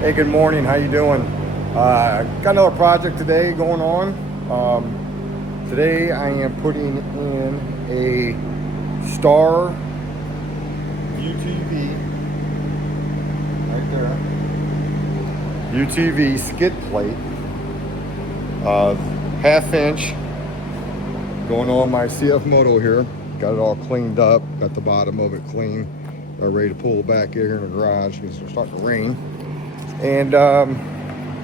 Hey, good morning. How you doing? Got another project today going on. Today I am putting in a Star UTV right there. UTV skid plate, 1/2 inch, going on my CFMoto here. Got it all cleaned up. Got the bottom of it clean. Ready to pull back here in the garage because it's starting to rain. And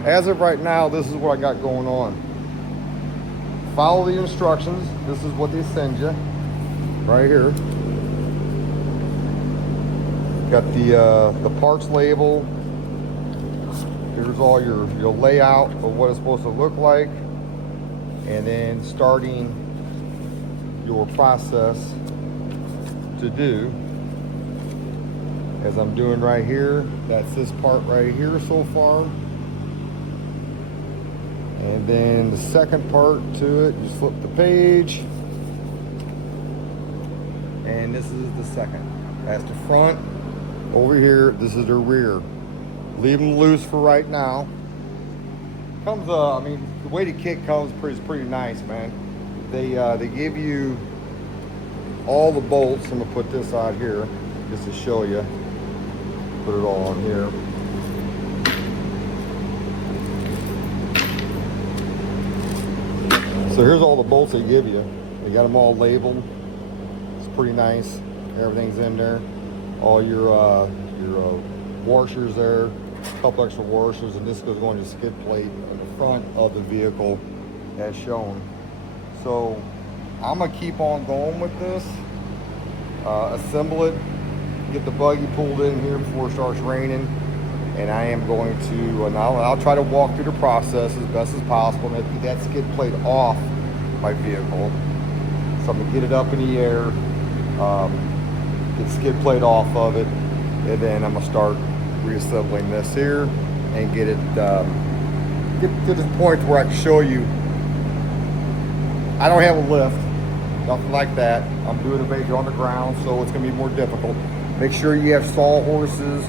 as of right now, this is what I got going on. Follow the instructions. This is what they send you right here. Got the parts label. Here's all your layout of what it's supposed to look like, and then starting your process to do, as I'm doing right here. That's this part right here so far. And then the second part to it, just flip the page. And this is the second. That's the front. Over here, this is the rear. Leave them loose for right now. Comes, I mean, the way the kit comes is pretty nice, man. They give you all the bolts. I'm gonna put this out here just to show you. Put it all on here. So here's all the bolts they give you. They got them all labeled. It's pretty nice. Everything's in there. All your washers there. A couple extra washers, and this goes going to skid plate in the front of the vehicle as shown. So I'm gonna keep on going with this. Assemble it. Get the buggy pulled in here before it starts raining, and I am going to, and I'll try to walk through the process as best as possible and get that skid plate off my vehicle. So I'm gonna get it up in the air, get the skid plate off of it, and then I'm gonna start reassembling this here and get it, get to the point where I can show you. I don't have a lift, nothing like that. I'm doing it basically on the ground, so it's gonna be more difficult. Make sure you have sawhorses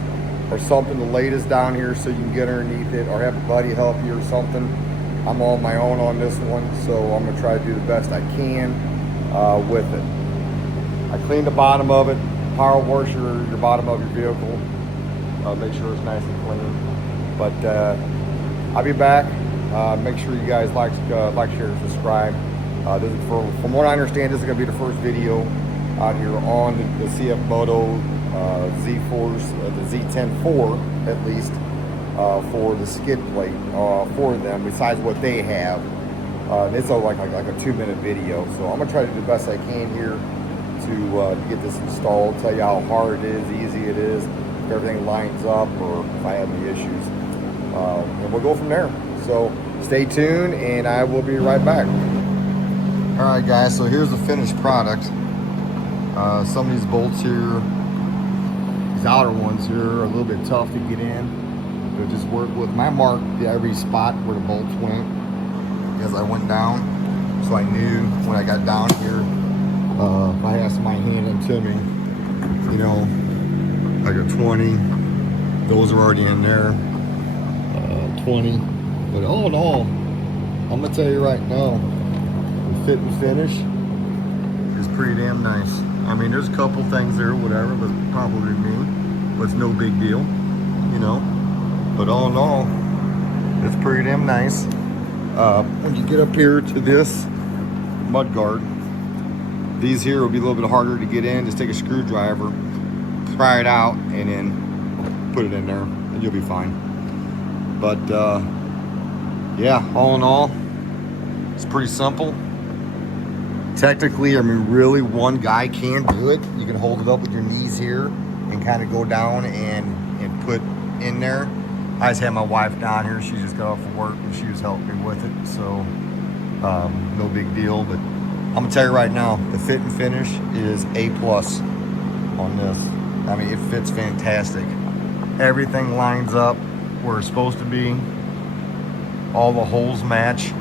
or something to lay this down here so you can get underneath it, or have a buddy help you or something. I'm on my own on this one, so I'm gonna try to do the best I can with it. I cleaned the bottom of it, power wash your bottom of your vehicle. Make sure it's nice and clean. But I'll be back. Make sure you guys like, share, and subscribe. This is from what I understand, this is gonna be the first video out here on the CFMoto Z-Force, the Z10-4 at least, for the skid plate for them, besides what they have. It's like a 2-minute video, so I'm gonna try to do the best I can here to get this installed, tell you how hard it is, easy it is, if everything lines up, or if I have any issues, and we'll go from there. So stay tuned, and I will be right back. All right, guys, so here's the finished product. Some of these bolts here, these outer ones here, are a little bit tough to get in. But just work with my mark every spot where the bolts went as I went down, so I knew when I got down here, if I had somebody hand them to me, you know, like a 20, those are already in there, 20. But all in all, I'm gonna tell you right now, the fit and finish is pretty damn nice. I mean, there's a couple things there, whatever, but probably me, but it's no big deal, you know. But all in all, it's pretty damn nice. When you get up here to this mud guard, these here will be a little bit harder to get in. Just take a screwdriver, pry it out, and then put it in there, and you'll be fine. But yeah, all in all, it's pretty simple. Technically, I mean, really, one guy can do it. You can hold it up with your knees here and kind of go down and put in there. I just had my wife down here. She just got off of work and she was helping me with it. So no big deal. But I'm gonna tell you right now, the fit and finish is A+ on this. I mean, it fits fantastic. Everything lines up where it's supposed to be. All the holes match.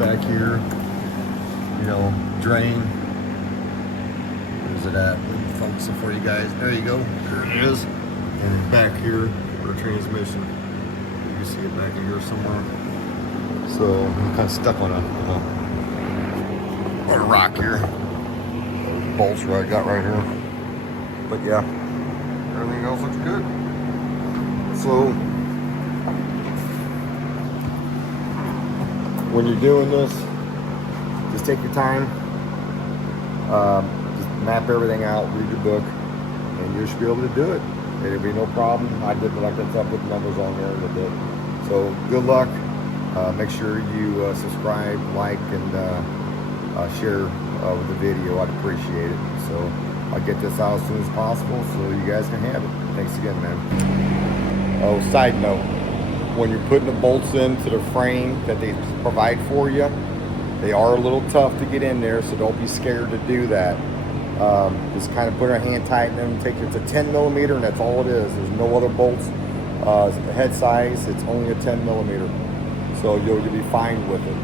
Back here, you know, drain. Where's it at? Let me focus it for you guys. There you go. There it is. And then back here for a transmission. You can see it back in here somewhere. So I'm kind of stuck on a rock here. Bolts right I got right here. But yeah, everything else looks good. So when you're doing this, just take your time. Just map everything out, read your book, and you should be able to do it. It'll be no problem. I did like that stuff with numbers on there a little bit. So good luck. Make sure you subscribe, like, and share with the video. I'd appreciate it. So I'll get this out as soon as possible so you guys can have it. Thanks again, man. Oh, side note, when you're putting the bolts into the frame that they provide for you, they are a little tough to get in there, so don't be scared to do that. Just kind of put a hand tight in them. It's a 10 millimeter, and that's all it is. There's no other bolts. The head size, it's only a 10 millimeter. So you'll be fine with it.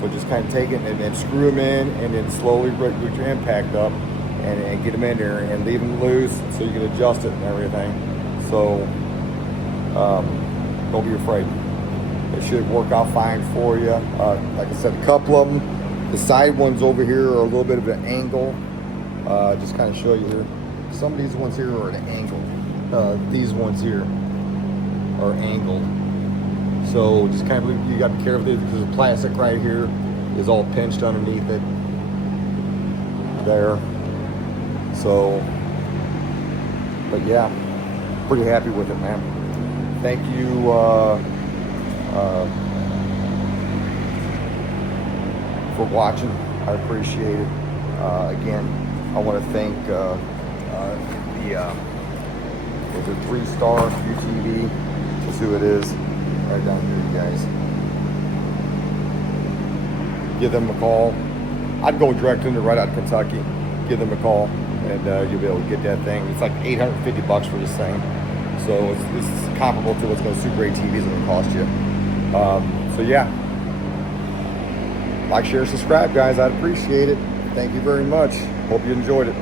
So just kind of take it and then screw them in, and then slowly put your impact up and get them in there and leave them loose so you can adjust it and everything. So don't be afraid. It should work out fine for you. Like I said, a couple of them, the side ones over here are a little bit of an angle. Just kind of show you here. Some of these ones here are at an angle. These ones here are angled. So just kind of, you got to be careful because the plastic right here is all pinched underneath it. There. So, but yeah, pretty happy with it, man. Thank you for watching. I appreciate it. Again, I want to thank the 3-star UTV. That's who it is. Right down here, you guys. Give them a call. I'd go direct into right out of Kentucky. Give them a call, and you'll be able to get that thing. It's like $850 for this thing. So it's comparable to what's going to Super ATVs is going to cost you. So yeah, like, share, subscribe, guys. I'd appreciate it. Thank you very much. Hope you enjoyed it.